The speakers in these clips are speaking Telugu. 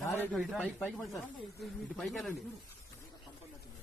దారి ఇటు ఇటు పైకి పైకి పడి సార్. ఇటు పైకి వెళ్ళండి.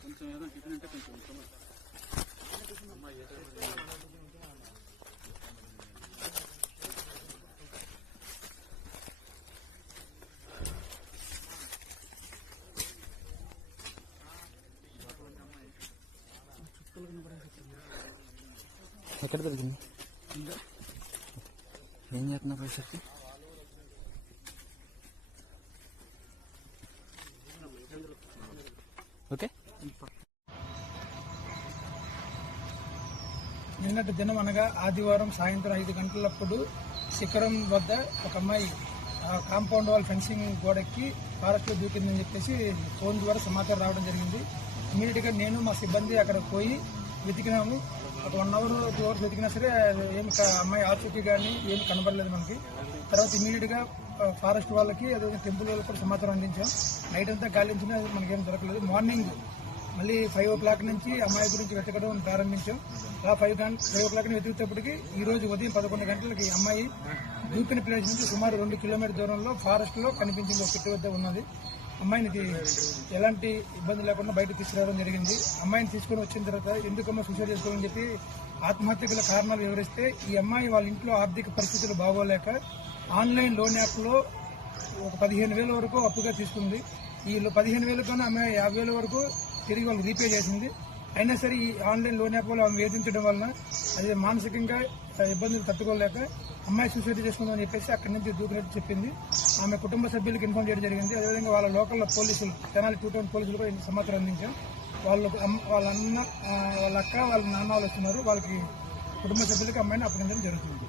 కొంచెం ఏదో టిఫిన్ అంటే కొంచెం. ఎక్కడ దొరికింది? ఏం చేస్తున్నా పైసకి ఓకే? నిన్నటి దినం అనగా ఆదివారం సాయంత్రం ఐదు గంటలప్పుడు శిఖరం వద్ద ఒక అమ్మాయి కాంపౌండ్ వాల్ ఫెన్సింగ్ గోడెక్కి ఫారెస్ట్ దూకిందని చెప్పేసి ఫోన్ ద్వారా సమాచారం రావడం జరిగింది. ఇమీడియట్గా నేను మా సిబ్బంది అక్కడ పోయి వెతికినాము. ఒక వన్ అవర్ టూ అవర్స్ వెతికినా సరే ఏం అమ్మాయి ఆచూకీ కానీ ఏం కనబడలేదు మనకి. తర్వాత ఇమీడియట్గా ఫారెస్ట్ వాళ్ళకి అదే టెంపుల్ వాళ్ళకి కూడా సమాచారం అందించాం. నైట్ అంతా గాలించినా మనకేం దొరకలేదు. మార్నింగ్ మళ్ళీ ఫైవ్ ఓ క్లాక్ నుంచి అమ్మాయి గురించి వెతకడం ప్రారంభించాం. అలా ఫైవ్ గంట ఫైవ్ ఓ క్లాక్ వెతికేటప్పటికి ఈ రోజు ఉదయం పదకొండు గంటలకి అమ్మాయి దూపిన ప్లేస్ నుంచి సుమారు రెండు కిలోమీటర్ దూరంలో ఫారెస్ట్లో కనిపించింది ఒక చెట్టు వద్ద ఉన్నది. అమ్మాయిని ఎలాంటి ఇబ్బంది లేకుండా బయట తీసుకురావడం జరిగింది. అమ్మాయిని తీసుకొని వచ్చిన తర్వాత ఎందుకమ్మా సూసైడ్ చేసుకోవాలని చెప్పి ఆత్మహత్య గల కారణాలు వివరిస్తే ఈ అమ్మాయి వాళ్ళ ఇంట్లో ఆర్థిక పరిస్థితులు బాగోలేక ఆన్లైన్ లోన్ యాప్లో ఒక పదిహేను వేల వరకు అప్పుగా తీసుకుంది. ఈ పదిహేను వేలు కన్నా ఆమె యాభై వేల వరకు తిరిగి వాళ్ళు రీపే చేసింది. అయినా సరే ఈ ఆన్లైన్ లోన్ యాప్ ఆమె వేధించడం వలన అది మానసికంగా ఇబ్బందులు తట్టుకోలేక అమ్మాయి సూసైడ్ చేసుకుందని చెప్పేసి అక్కడి నుంచి దూకినట్టు చెప్పింది. ఆమె కుటుంబ సభ్యులకు ఇన్ఫార్మ్ చేయడం జరిగింది. అదేవిధంగా వాళ్ళ లోకల్ పోలీసులు తెనాలి టూ టౌన్ పోలీసులు కూడా సమాచారం అందించాం వాళ్ళు వాళ్ళ అన్న వాళ్ళ అక్క వాళ్ళ నాన్న వాళ్ళు వస్తున్నారు. వాళ్ళకి కుటుంబ సభ్యులకి అమ్మాయిని అప్పగించడం జరుగుతుంది.